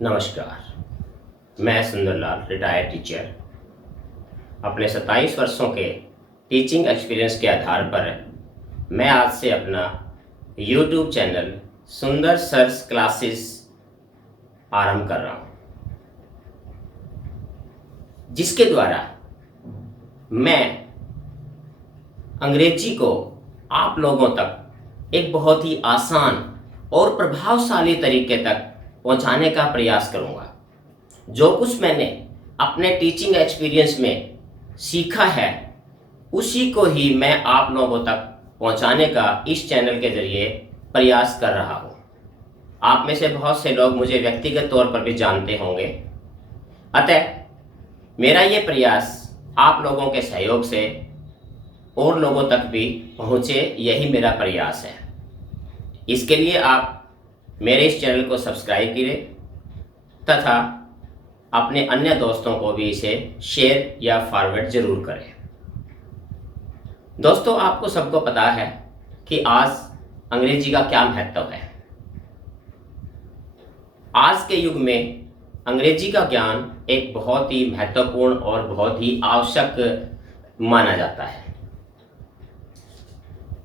नमस्कार। मैं Sundarlal, retired teacher, अपने 27 वर्षों के टीचिंग एक्सपीरियंस के आधार पर मैं आज से अपना यूट्यूब चैनल सुंदर सर्स क्लासेस आरंभ कर रहा हूँ, जिसके द्वारा मैं अंग्रेजी को आप लोगों तक एक बहुत ही आसान और प्रभावशाली तरीके तक पहुंचाने का प्रयास करूंगा। जो कुछ मैंने अपने टीचिंग एक्सपीरियंस में सीखा है उसी को ही मैं आप लोगों तक पहुंचाने का इस चैनल के जरिए प्रयास कर रहा हूं। आप में से बहुत से लोग मुझे व्यक्तिगत तौर पर भी जानते होंगे, अतः मेरा ये प्रयास आप लोगों के सहयोग से और लोगों तक भी पहुंचे, यही मेरा प्रयास है। इसके लिए आप मेरे इस चैनल को सब्सक्राइब करें तथा अपने अन्य दोस्तों को भी इसे शेयर या फॉरवर्ड जरूर करें। दोस्तों, आपको सबको पता है कि आज अंग्रेजी का क्या महत्व है। आज के युग में अंग्रेजी का ज्ञान एक बहुत ही महत्वपूर्ण और बहुत ही आवश्यक माना जाता है।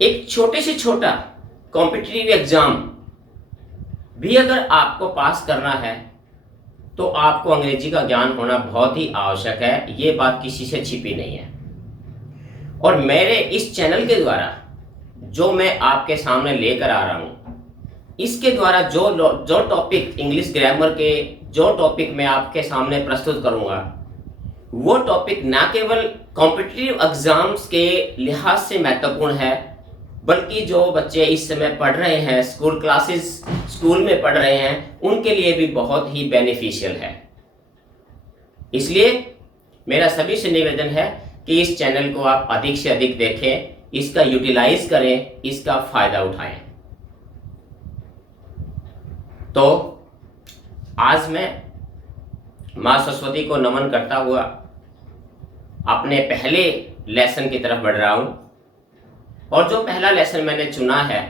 एक छोटे से छोटा कॉम्पिटिटिव एग्जाम भी अगर आपको पास करना है तो आपको अंग्रेजी का ज्ञान होना बहुत ही आवश्यक है। ये बात किसी से छिपी नहीं है। और मेरे इस चैनल के द्वारा जो मैं आपके सामने लेकर आ रहा हूं, इसके द्वारा जो टॉपिक इंग्लिश ग्रामर के जो टॉपिक मैं आपके सामने प्रस्तुत करूंगा, वो टॉपिक ना केवल कॉम्पिटिटिव एग्जाम्स के लिहाज से महत्वपूर्ण है, बल्कि जो बच्चे इस समय पढ़ रहे हैं, स्कूल में पढ़ रहे हैं, उनके लिए भी बहुत ही बेनिफिशियल है। इसलिए मेरा सभी से निवेदन है कि इस चैनल को आप अधिक से अधिक देखें, इसका यूटिलाइज करें, इसका फायदा उठाएं। तो आज मैं मां सरस्वती को नमन करता हुआ अपने पहले लेसन की तरफ बढ़ रहा हूं। और जो पहला लेसन मैंने चुना है,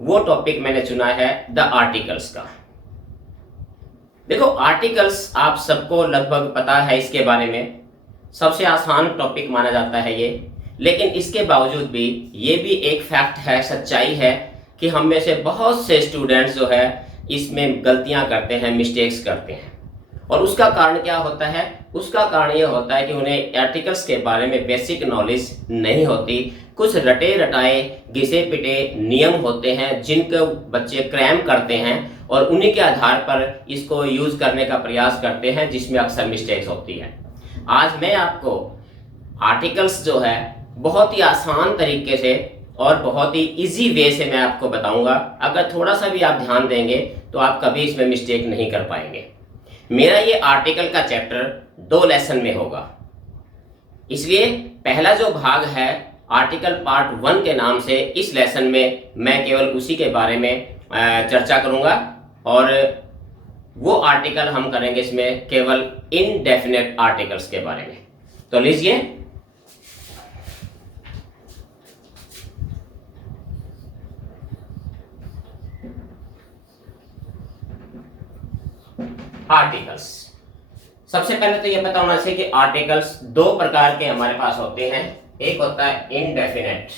वो टॉपिक मैंने चुना है द आर्टिकल्स का। देखो, आर्टिकल्स आप सबको लगभग पता है, इसके बारे में सबसे आसान टॉपिक माना जाता है ये। लेकिन इसके बावजूद भी ये भी एक फैक्ट है, सच्चाई है कि हम में से बहुत से स्टूडेंट्स जो है इसमें गलतियां करते हैं, मिस्टेक्स करते हैं। और उसका कारण क्या होता है? उसका कारण ये होता है कि उन्हें आर्टिकल्स के बारे में बेसिक नॉलेज नहीं होती। कुछ रटे रटाए घिसे पिटे नियम होते हैं जिनको बच्चे क्रैम करते हैं और उन्हीं के आधार पर इसको यूज करने का प्रयास करते हैं, जिसमें अक्सर मिस्टेक्स होती है। आज मैं आपको आर्टिकल्स जो है बहुत ही आसान तरीके से और बहुत ही इजी वे से मैं आपको बताऊंगा। अगर थोड़ा सा भी आप ध्यान देंगे तो आप कभी इसमें मिस्टेक नहीं कर पाएंगे। मेरा ये आर्टिकल का चैप्टर 2 लेसन में होगा, इसलिए पहला जो भाग है आर्टिकल पार्ट 1 के नाम से, इस लेसन में मैं केवल उसी के बारे में चर्चा करूंगा। और वो आर्टिकल हम करेंगे इसमें केवल इनडेफिनेट आर्टिकल्स के बारे में। तो लीजिए, आर्टिकल्स। सबसे पहले तो यह पता होना चाहिए कि आर्टिकल्स 2 प्रकार के हमारे पास होते हैं। एक होता है इनडेफिनेट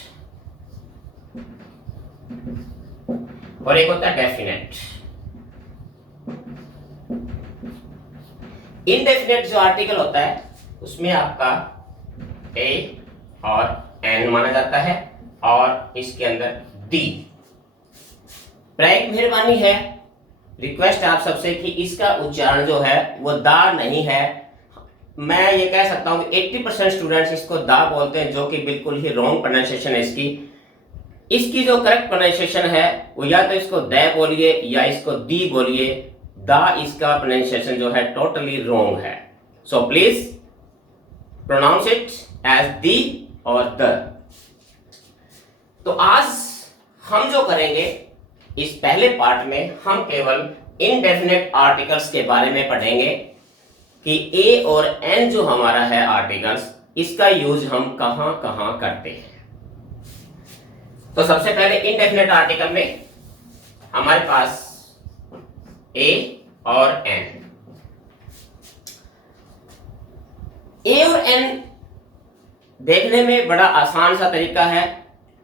और एक होता है डेफिनेट। इनडेफिनेट जो आर्टिकल होता है उसमें आपका ए और एन माना जाता है और इसके अंदर दी। प्राइक मेहरबानी है, रिक्वेस्ट आप सबसे कि इसका उच्चारण जो है वो दा नहीं है। मैं ये कह सकता हूँ कि 80% स्टूडेंट्स इसको दा बोलते हैं, जो कि बिल्कुल ही रॉन्ग प्रोनाउंसिएशन है इसकी जो करेक्ट प्रोनाउंसिएशन है वो या तो इसको दे बोलिए या इसको दी बोलिए। दा इसका प्रोनाउंसिएशन जो है टोटली रॉन्ग है। So please pronounce it as the और द। तो आज हम जो करेंगे इस पहले पार्ट में, हम केवल इनडेफिनेट आर्टिकल्स के बारे में पढ़ेंगे कि ए और एन जो हमारा है आर्टिकल्स, इसका यूज हम कहां कहां करते हैं। तो सबसे पहले इनडेफिनेट आर्टिकल में हमारे पास ए और एन। ए और एन देखने में बड़ा आसान सा तरीका है।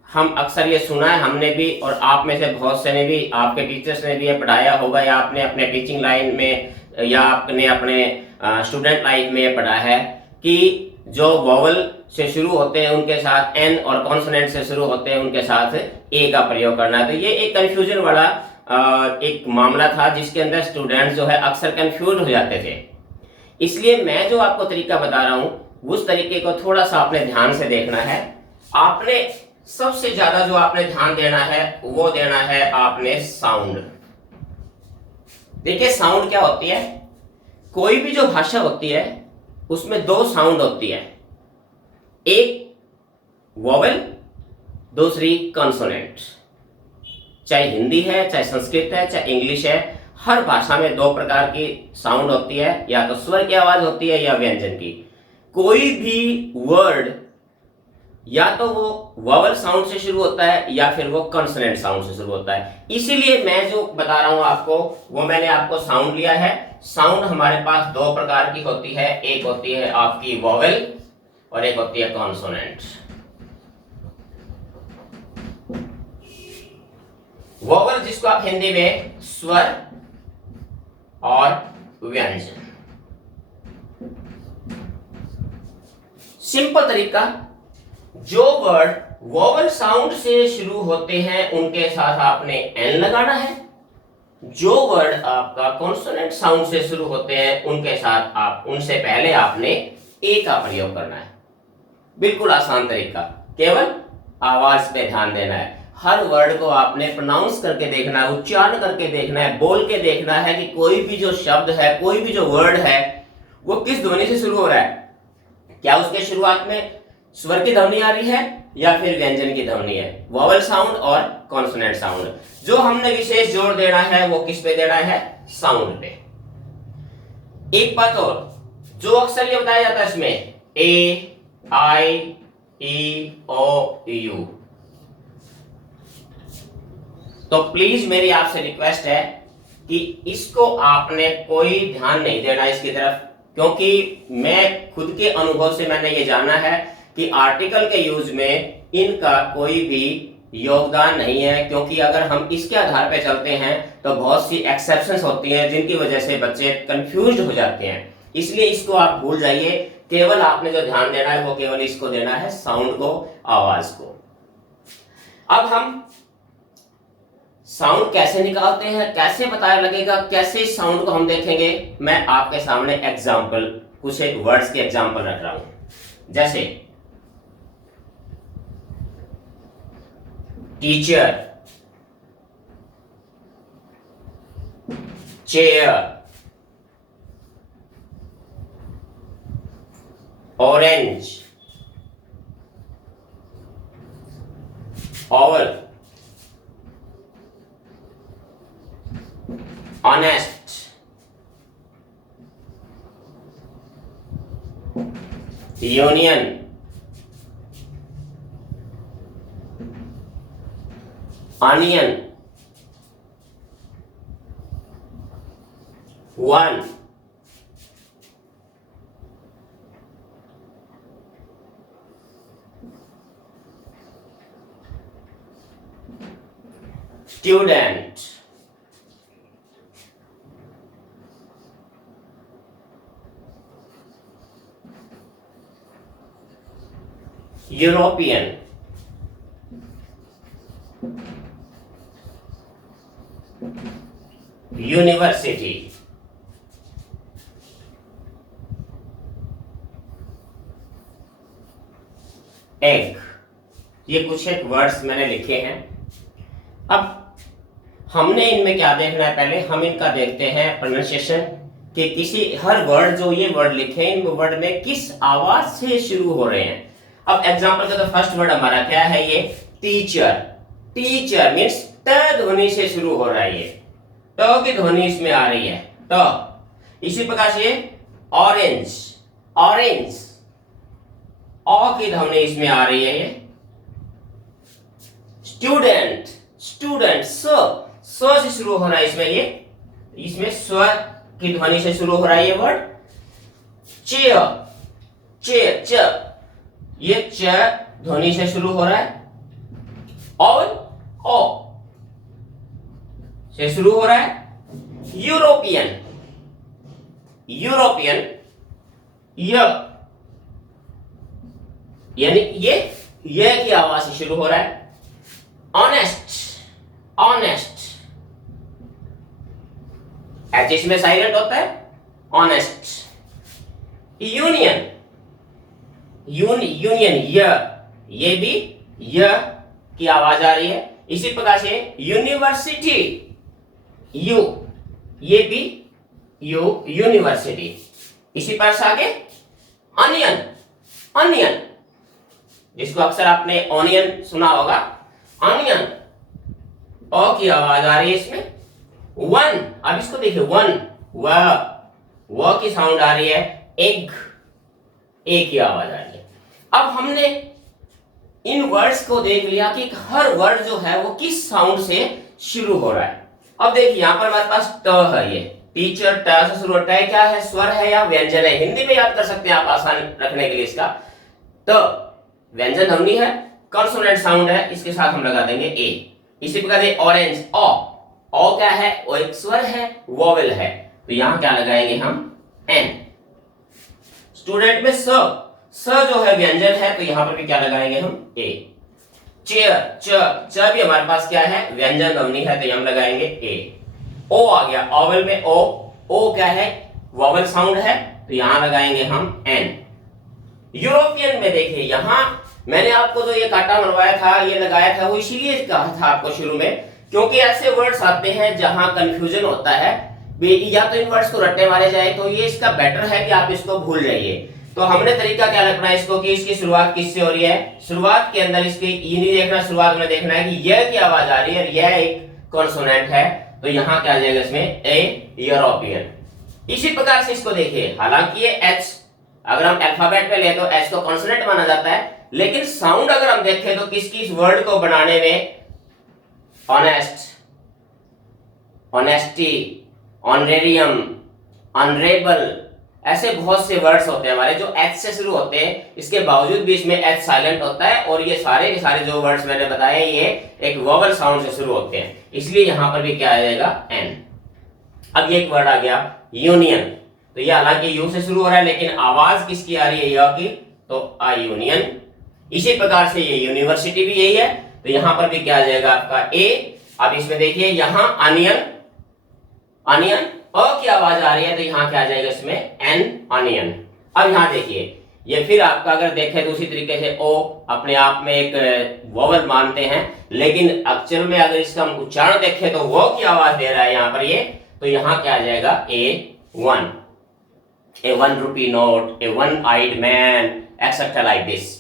हम अक्सर ये सुना है हमने भी, और आप में से बहुत से ने भी, आपके टीचर्स ने भी ये पढ़ाया होगा, या आपने अपने टीचिंग लाइन में या आपने अपने स्टूडेंट लाइफ में ये पढ़ा है कि जो वोवल से शुरू होते हैं उनके साथ एन, और कॉन्सोनेंट से शुरू होते हैं उनके साथ ए का प्रयोग करना है। तो ये एक कंफ्यूजन वाला एक मामला था जिसके अंदर स्टूडेंट्स जो है अक्सर कंफ्यूज हो जाते थे। इसलिए मैं जो आपको तरीका बता रहा हूं उस तरीके को थोड़ा सा आपने ध्यान से देखना है। आपने सबसे ज्यादा जो आपने ध्यान देना है वो देना है आपने साउंड। देखिए साउंड क्या होती है, कोई भी जो भाषा होती है उसमें दो साउंड होती है, एक वोवेल, दूसरी कॉन्सोनेंट। चाहे हिंदी है, चाहे संस्कृत है, चाहे इंग्लिश है, हर भाषा में दो प्रकार की साउंड होती है, या तो स्वर की आवाज होती है या व्यंजन की। कोई भी वर्ड या तो वो वोवेल साउंड से शुरू होता है या फिर वो कॉन्सोनेंट साउंड से शुरू होता है। इसीलिए मैं जो बता रहा हूं आपको वो मैंने आपको साउंड लिया है। साउंड हमारे पास दो प्रकार की होती है, एक होती है आपकी वोवेल और एक होती है कॉन्सोनेंट। वोवेल जिसको आप हिंदी में स्वर और व्यंजन। सिंपल तरीका, जो वर्ड वोवेल साउंड से शुरू होते हैं उनके साथ आपने एन लगाना है, जो वर्ड आपका कॉन्सोनेंट साउंड से शुरू होते हैं उनके साथ आप उनसे पहले आपने ए का प्रयोग करना है। बिल्कुल आसान तरीका, केवल आवाज पे ध्यान देना है। हर वर्ड को आपने प्रोनाउंस करके देखना है, उच्चारण करके देखना है, बोल के देखना है कि कोई भी जो शब्द है, कोई भी जो वर्ड है वो किस ध्वनि से शुरू हो रहा है। क्या उसके शुरुआत में स्वर की ध्वनि आ रही है या फिर व्यंजन की ध्वनि है, वोवेल साउंड और कॉन्सोनेंट साउंड। जो हमने विशेष जोर देना है वो किस पे देना है, साउंड पे। एक बात और, जो अक्सर ये बताया जाता है इसमें ए, आई, ई, ओ, यू, तो प्लीज मेरी आपसे रिक्वेस्ट है कि इसको आपने कोई ध्यान नहीं देना इसकी तरफ, क्योंकि मैं खुद के अनुभव से मैंने ये जाना है कि आर्टिकल के यूज में इनका कोई भी योगदान नहीं है। क्योंकि अगर हम इसके आधार पे चलते हैं तो बहुत सी एक्सेप्शंस होती हैं जिनकी वजह से बच्चे कंफ्यूज्ड हो जाते हैं। इसलिए इसको आप भूल जाइए, केवल आपने जो ध्यान देना है वो केवल इसको देना है, साउंड को, आवाज को। अब हम साउंड कैसे निकालते हैं, कैसे पता लगेगा, कैसे इस साउंड को हम देखेंगे, मैं आपके सामने एग्जाम्पल, कुछ एक वर्ड्स के एग्जाम्पल रख रहा हूं। जैसे teacher, chair, orange, Oval, honest, union, onion, one, student, European, university, egg। ये कुछ एक वर्ड्स मैंने लिखे हैं। अब हमने इनमें क्या देखना है, पहले हम इनका देखते हैं प्रोनाउंसिएशन, कि किसी हर वर्ड, जो ये वर्ड लिखे हैं इन वर्ड में किस आवाज से शुरू हो रहे हैं। अब एग्जांपल का तो फर्स्ट वर्ड हमारा क्या है, ये टीचर। टीचर मींस ट ध्वनि से शुरू हो रहा है, ये ट की ध्वनि इसमें आ रही है, ट। इसी प्रकार से ऑरेंज, ऑरेंज, ऑ की ध्वनि इसमें आ रही है, ये। स्टूडेंट, स्टूडेंट, स से शुरू हो रहा है इसमें, ये इसमें स्वर की ध्वनि से शुरू हो रहा है ये वर्ड चेयर, चेयर च, ये च ध्वनि से शुरू हो रहा है। और ओ से शुरू हो रहा है। यूरोपियन, यूरोपियन य, यानी ये की आवाज से शुरू हो रहा है। ऑनेस्ट, ऑनेस्ट एच इसमें साइलेंट होता है। ऑनेस्ट। यूनियन, यूनियन ये भी य की आवाज आ रही है। इसी प्रकार से यूनिवर्सिटी, यू, ये भी यू, यूनिवर्सिटी। इसी प्रकार से आगे अनियन, अनियन जिसको अक्सर आपने ऑनियन सुना होगा। अनियन ओ की आवाज आ रही है इसमें। वन, अब इसको देखिए वन, व की साउंड आ रही है। एग, ए की आवाज आ रही है। अब हमने इन वर्ड्स को देख लिया कि हर वर्ड जो है वो किस साउंड से शुरू हो रहा है। अब देखिए यहां पर हमारे पास ट है, ये टीचर ट से शुरू होता है। क्या है, स्वर है या व्यंजन है? हिंदी में याद कर सकते हैं आप आसान रखने के लिए इसका। तो व्यंजन ध्वनि है, कॉन्सोनेंट साउंड है, इसके साथ हम लगा देंगे ए। इसी प्रकार से ऑरेंज, ओ क्या है, वो एक स्वर है, वोवेल है, तो यहां क्या लगाएंगे हम, एन। स्टूडेंट में स जो है व्यंजन है, तो यहां पर भी क्या लगाएंगे हम, ए। चेयर, च भी हमारे पास क्या है, व्यंजन ध्वनि है, तो हम लगाएंगे ए। ओ आ गया, ओवेल में ओ क्या है, वोवेल साउंड है, तो यहां लगाएंगे हम एन। यूरोपियन में देखिए, यहां मैंने आपको जो ये कांटा मरवाया था, ये लगाया था, वो इसीलिए कहा था आपको शुरू में, क्योंकि ऐसे वर्ड्स आते हैं जहां कंफ्यूजन होता है, या तो इन वर्ड्स को रटने मारे जाए, तो ये इसका बेटर है कि आप इसको भूल जाइए। तो हमने तरीका क्या रखना है इसको, कि इसकी शुरुआत किससे हो रही है। शुरुआत के अंदर इसके ये नहीं देखना, शुरुआत में देखना है कि यह की आवाज आ रही है, यह एक कॉन्सोनेंट है, तो यहां क्या आ जाएगा इसमें, ए, यूरोपियन। इसी प्रकार से इसको देखिए, हालांकि ये एच अगर हम अल्फाबेट पे ले तो एच को कॉन्सोनेंट माना जाता है, लेकिन साउंड अगर हम देखें तो किस वर्ड को बनाने में, ऑनेस्ट, ऑनेस्टी, ऑनरेरियम, ऑनरेबल, ऐसे बहुत से वर्ड्स होते हैं हमारे जो एच से शुरू होते हैं। इसके बावजूद भी इसमें एच साइलेंट होता है, और ये सारे के सारे जो वर्ड्स मैंने बताए ये एक वोवेल साउंड से शुरू होते हैं, इसलिए यहां पर भी क्या आ जाएगा, एन। अब ये एक वर्ड आ गया यूनियन, तो ये हालांकि यू से शुरू हो रहा है, लेकिन आवाज किसकी आ रही है, य की, तो आ यूनियन। इसी प्रकार से ये यूनिवर्सिटी भी यही है, तो यहां पर भी क्या आ जाएगा आपका ए। अब इसमें देखिए यहां अनियन, अनियन अ की आवाज आ रही है, तो यहां क्या आ जाएगा इसमें, एन, अनियन। अब यहां देखिए, ये फिर आपका अगर देखें तो उसी तरीके से ओ अपने आप में एक वोवेल मानते हैं, लेकिन एक्चुअल में अगर इसका हम उच्चारण देखें तो वो की आवाज दे रहा है यहां पर ये, तो यहां क्या आ जाएगा, a one, a 1 rupee note, a one eyed man, etcetera like this.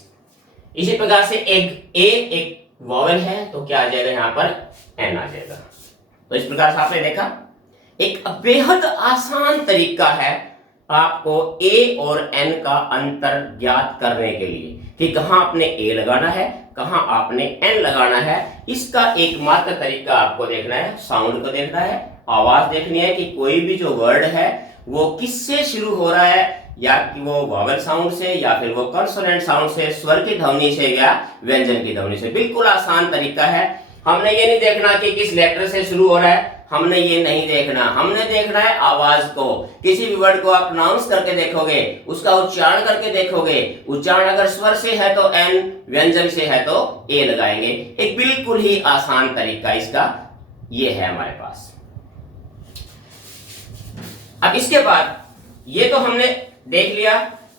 इसी प्रकार से एक वोवेल है, तो क्या आ जाएगा यहां पर, एन आ जाएगा। तो इस प्रकार से आपने देखा, एक बेहद आसान तरीका है आपको ए और एन का अंतर ज्ञात करने के लिए, कि कहां आपने ए लगाना है, कहां आपने एन लगाना है। इसका एकमात्र तरीका आपको देखना है, साउंड को देखना है, आवाज देखनी है कि कोई भी जो वर्ड है वो किससे शुरू हो रहा है, या कि वो वोवेल साउंड से, या फिर वो कॉन्सोनेंट साउंड से, स्वर की ध्वनि से, या व्यंजन की ध्वनि से। बिल्कुल आसान तरीका है। हमने ये नहीं देखना कि किस लेटर से शुरू हो रहा है, हमने ये नहीं देखना, हमने देखना है आवाज को। किसी भी वर्ड को आप प्रोनाउंस करके देखोगे, उसका उच्चारण करके देखोगे, उच्चारण अगर स्वर से है तो एन, व्यंजन से है तो ए लगाएंगे। एक बिल्कुल ही आसान तरीका इसका ये है हमारे पास। अब इसके बाद ये तो हमने देख लिया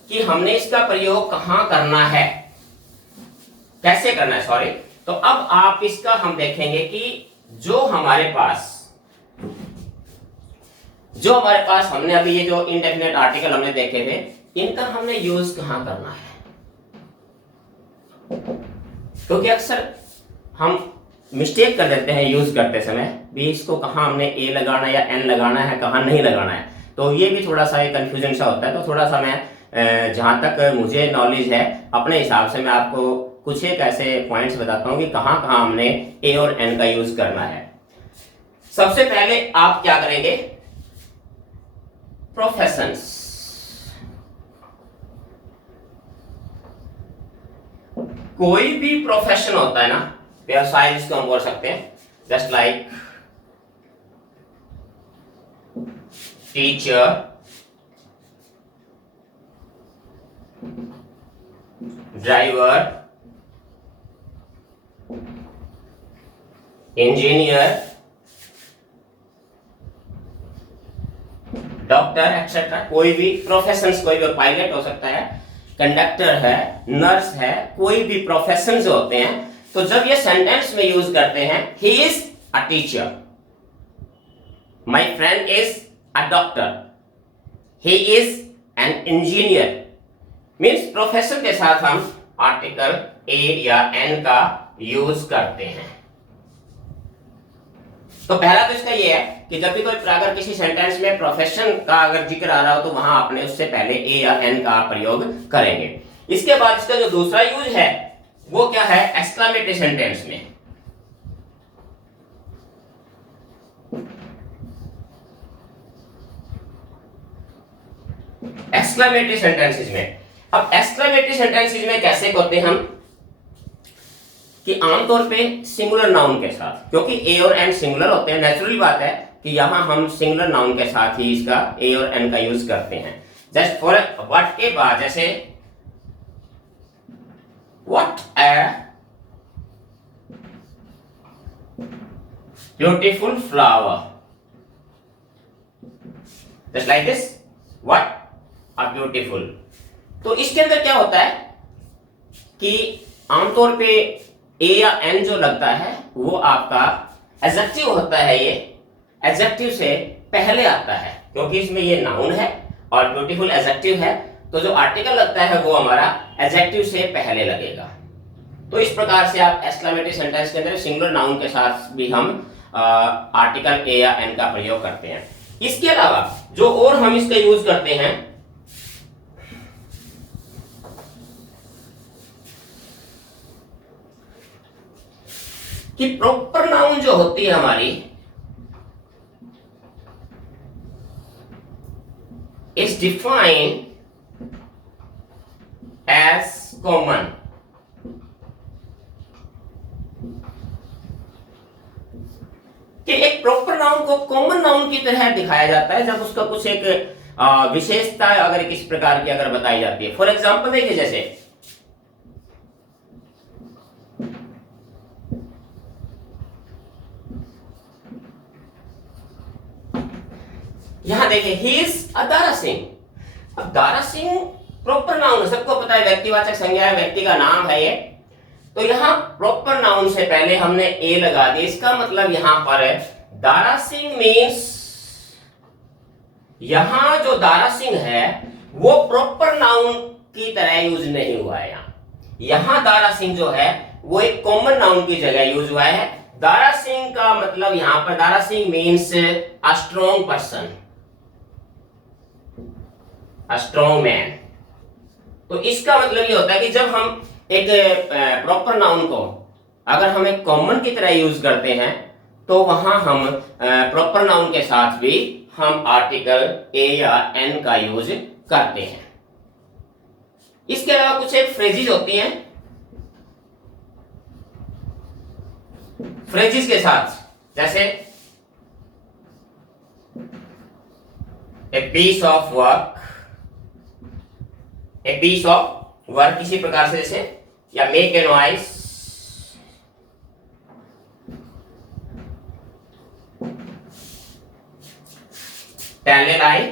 कि हमने इसका प्रयोग कहां करना है, कैसे करना है, सॉरी। तो अब आप इसका हम देखेंगे कि जो हमारे पास हमने अभी ये जो इंडेफिनेट आर्टिकल हमने देखे थे, इनका हमने यूज कहां करना है, क्योंकि अक्सर हम मिस्टेक कर देते हैं यूज करते समय भी, इसको कहां हमने ए लगाना या एन लगाना है, कहां नहीं लगाना है। तो ये भी थोड़ा सा कंफ्यूजन सा होता है। तो थोड़ा सा मैं जहां तक मुझे नॉलेज है अपने हिसाब से मैं आपको कुछ एक ऐसे पॉइंट्स बताता हूं कि कहां हमने ए और एन का यूज करना है। सबसे पहले आप क्या करेंगे, प्रोफेशंस। कोई भी प्रोफेशन होता है ना, व्यवसाय जिसको हम बोल सकते हैं, just like teacher, driver, engineer, doctor etcetera. कोई भी प्रोफेशंस, कोई भी पायलट हो सकता है, कंडक्टर है, नर्स है, कोई भी प्रोफेशंस होते हैं। तो जब ये सेंटेंस में यूज करते हैं, he is a teacher, my friend is a doctor, he is an engineer, means profession के साथ हम आर्टिकल ए या एन का यूज करते हैं। तो पहला तो इसका ये है कि जब भी कोई अगर किसी सेंटेंस में प्रोफेशन का अगर जिक्र आ रहा हो तो वहां आपने उससे पहले ए या एन का प्रयोग करेंगे। इसके बाद इसका जो दूसरा यूज है वो क्या है, एक्सक्लेमेटरी सेंटेंस में। एक्सक्लेमेटरी सेंटेंसेस में, अब एक्सक्लेमेटरी सेंटेंसेस में कैसे करते हैं हम कि आमतौर पे सिंगुलर नाउन के साथ, क्योंकि ए और एन सिंगुलर होते हैं, नेचुरली बात है कि यहां हम सिंगुलर नाउन के साथ ही इसका ए और एन का यूज करते हैं। जस्ट फॉर व्हाट के बाद, जैसे what a beautiful flower, just like this, what a beautiful. तो इसके अंदर क्या होता है कि आमतौर पे ए या एन जो लगता है वो आपका एडजेक्टिव होता है, ये एडजेक्टिव से पहले आता है, क्योंकि इसमें ये नाउन है और ब्यूटीफुल एडजेक्टिव है, तो जो आर्टिकल लगता है वो हमारा एडजेक्टिव से पहले लगेगा। तो इस प्रकार से आप एक्सक्लेमेटरी सेंटेंस के अंदर सिंगुलर नाउन के साथ भी हम आर्टिकल ए या एन का प्रयोग करते हैं। इसके अलावा जो और हम इसका यूज करते हैं कि प्रॉपर नाउन जो होती है हमारी इज डिफाइंड एज कॉमन। कि एक प्रॉपर नाउन को कॉमन नाउन की तरह दिखाया जाता है जब उसका कुछ एक विशेषता अगर किस प्रकार की अगर बताई जाती है। फॉर एग्जांपल देखिए, जैसे यहां देखिए, he is a Dara Singh. अब दारा सिंह प्रॉपर नाउन है, सबको पता है, व्यक्तिवाचक संज्ञा है, व्यक्ति का नाम है ये। तो यहां प्रॉपर नाउन से पहले हमने ए लगा दिया, इसका मतलब यहां पर दारा सिंह मीन्स, यहां जो दारा सिंह है वो प्रॉपर नाउन की तरह यूज नहीं हुआ है। यहां दारा सिंह जो है वो एक कॉमन नाउन की जगह यूज हुआ है। दारा सिंह का मतलब यहां पर Dara Singh means a strong person, a strong man. तो इसका मतलब ये होता है कि जब हम एक प्रॉपर नाउन को अगर हम एक कॉमन की तरह यूज करते हैं तो वहां हम प्रॉपर नाउन के साथ भी हम आर्टिकल ए या एन का यूज करते हैं। इसके अलावा कुछ एक फ्रेजेस होती हैं, फ्रेजेस के साथ, जैसे a piece of work, a piece of work इसी प्रकार से, जैसे या make a noise, tell a lie.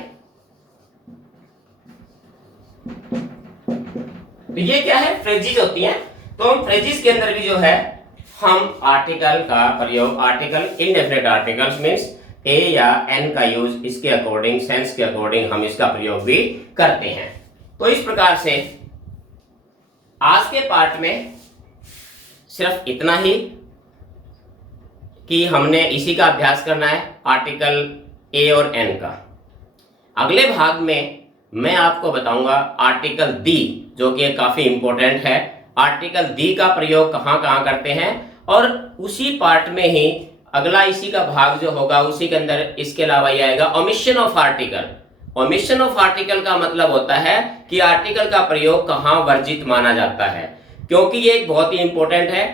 तो ये क्या है, फ्रेजेस होती हैं। तो हम फ्रेजेस के अंदर भी जो है हम आर्टिकल का प्रयोग, आर्टिकल इनडेफिनेट आर्टिकल्स मींस ए या एन का यूज इसके अकॉर्डिंग, सेंस के अकॉर्डिंग हम इसका प्रयोग भी करते हैं। तो इस प्रकार से आज के पार्ट में सिर्फ इतना ही कि हमने इसी का अभ्यास करना है, आर्टिकल ए और एन का। अगले भाग में मैं आपको बताऊंगा आर्टिकल दी, जो कि काफी इंपॉर्टेंट है। आर्टिकल दी का प्रयोग कहां कहां करते हैं, और उसी पार्ट में ही अगला इसी का भाग जो होगा उसी के अंदर इसके अलावा ये आएगा omission of article. Omission of article का मतलब होता है कि आर्टिकल का प्रयोग कहाँ वर्जित माना जाता है, क्योंकि ये एक बहुत ही इंपॉर्टेंट है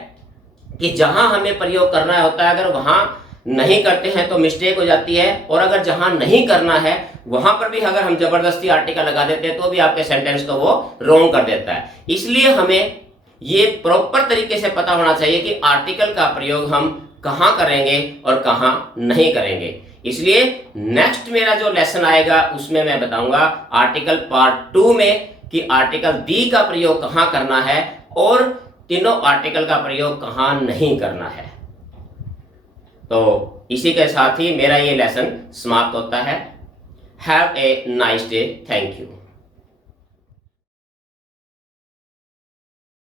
कि जहां हमें प्रयोग करना होता है अगर वहां नहीं करते हैं तो मिस्टेक हो जाती है, और अगर जहां नहीं करना है वहां पर भी अगर हम जबरदस्ती आर्टिकल लगा देते हैं तो भी आपके सेंटेंस को वो रॉन्ग कर देता है। इसलिए हमें ये प्रॉपर तरीके से पता होना चाहिए कि आर्टिकल का प्रयोग हम कहाँ करेंगे और कहाँ नहीं करेंगे। इसलिए नेक्स्ट मेरा जो लेसन आएगा उसमें मैं बताऊंगा आर्टिकल पार्ट 2 में कि आर्टिकल दी का प्रयोग कहाँ करना है और तीनों आर्टिकल का प्रयोग कहाँ नहीं करना है। तो इसी के साथ ही मेरा ये लेसन समाप्त होता है। Have a nice day. Thank you.